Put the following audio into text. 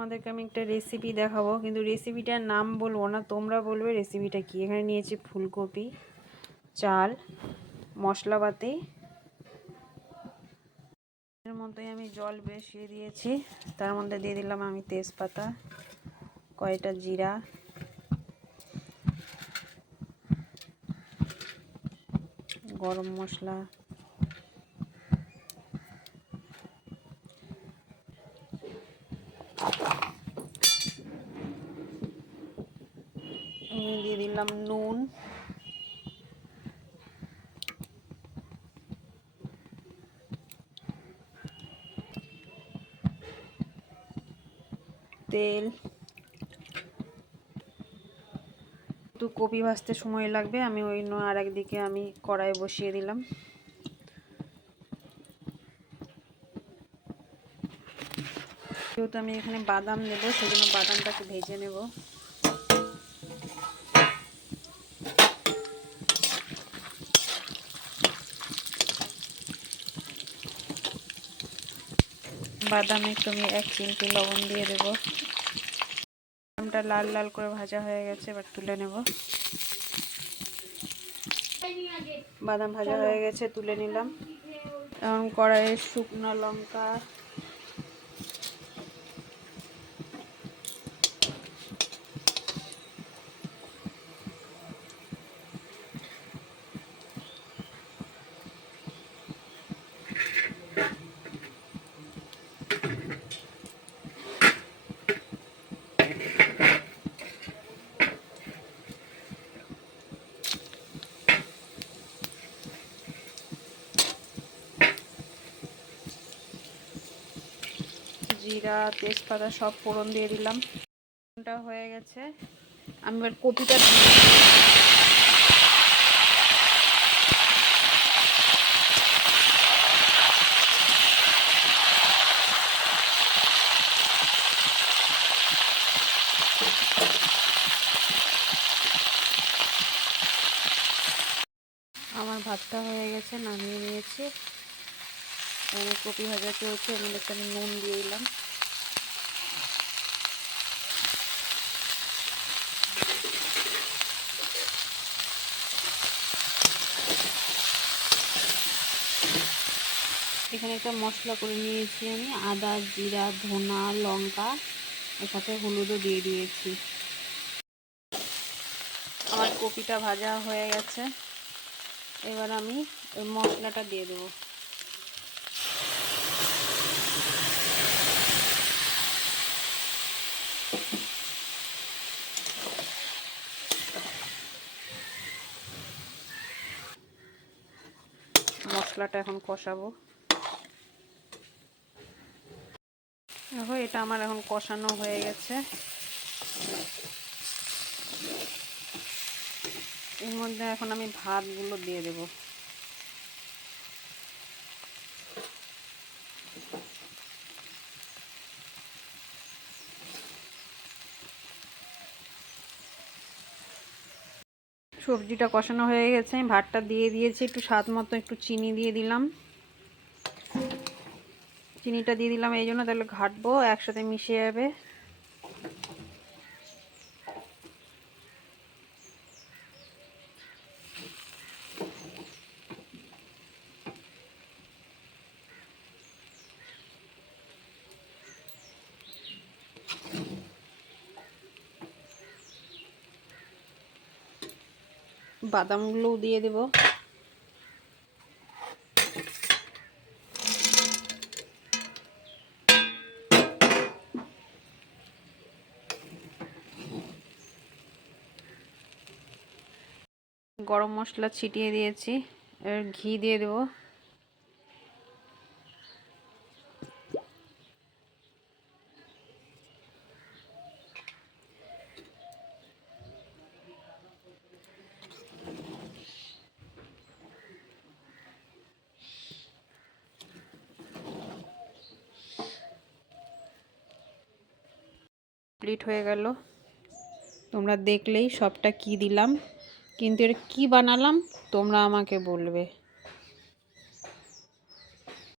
তোমাদেরকে আমি একটা রেসিপি দেখাবো, কিন্তু রেসিপিটার নাম বলবো না, তোমরা বলবে রেসিপিটা কি। এখানে নিয়েছি ফুলকপি, চাল, মশলাপাতি। এর মধ্যে আমি জল বসিয়ে দিয়েছি, তার মধ্যে দিয়ে দিলাম আমি তেজপাতা, কয়টা জিরা, গরম মশলা, দিয়ে দিলাম নুন, তেল। একটু কপি ভাজতে সময় লাগবে, আমি ওই আর একদিকে আমি কড়াই বসিয়ে দিলাম। যেহেতু আমি এখানে বাদাম নেব, সেজন্য বাদামটাকে ভেজে নেব। বাদামে একটু আমি 1 চিমটি লবণ দিয়ে দেব। বাদামটা লাল লাল করে ভাজা হয়ে গেছে, এবার তুলে নেব। বাদাম ভাজা হয়ে গেছে, তুলে নিলাম। এবং কড়াইয়ে শুকনো লঙ্কা, জিরা, তেজপাতা সব ফোড়ন দিয়ে দিলাম। ফোড়নটা হয়ে গেছে, আমি এবার কপিটা আমার ভাতটা হয়ে গেছে, নামিয়ে নিয়েছি। এখানে কপি ভাজা চলছে, এর মধ্যে আমি নুন দিয়ে দিলাম। এখানে একটা মশলা করে নিয়েছি আমি, আদা, জিরা, ধনা, লঙ্কা, এর সাথে হলুদও দিয়ে দিয়েছি। আমার কপিটা ভাজা হয়ে গেছে, এবার আমি ওই মশলাটা দিয়ে দেবো। মশলাটা এখন কষাবো। দেখো, এটা আমার এখন কষানো হয়ে গেছে। এর মধ্যে এখন আমি ভাতগুলো দিয়ে দেব। সবজিটা কষানো হয়ে গেছে, আমি ভাতটা দিয়ে দিয়েছি। একটু স্বাদ মতো একটু চিনি দিয়ে দিলাম। চিনিটা দিয়ে দিলাম এই জন্য, তাহলে ঘাটবো, একসাথে মিশে যাবে। বাদামগুলোও দিয়ে দেব। গরম মশলা ছিটিয়ে দিয়েছি, এবার ঘি দিয়ে দেব। কমপ্লিট হয়ে গেল। তোমরা দেখলেই সবটা কি দিলাম, কিন্তু এর কি বানালাম তোমরা আমাকে বলবে।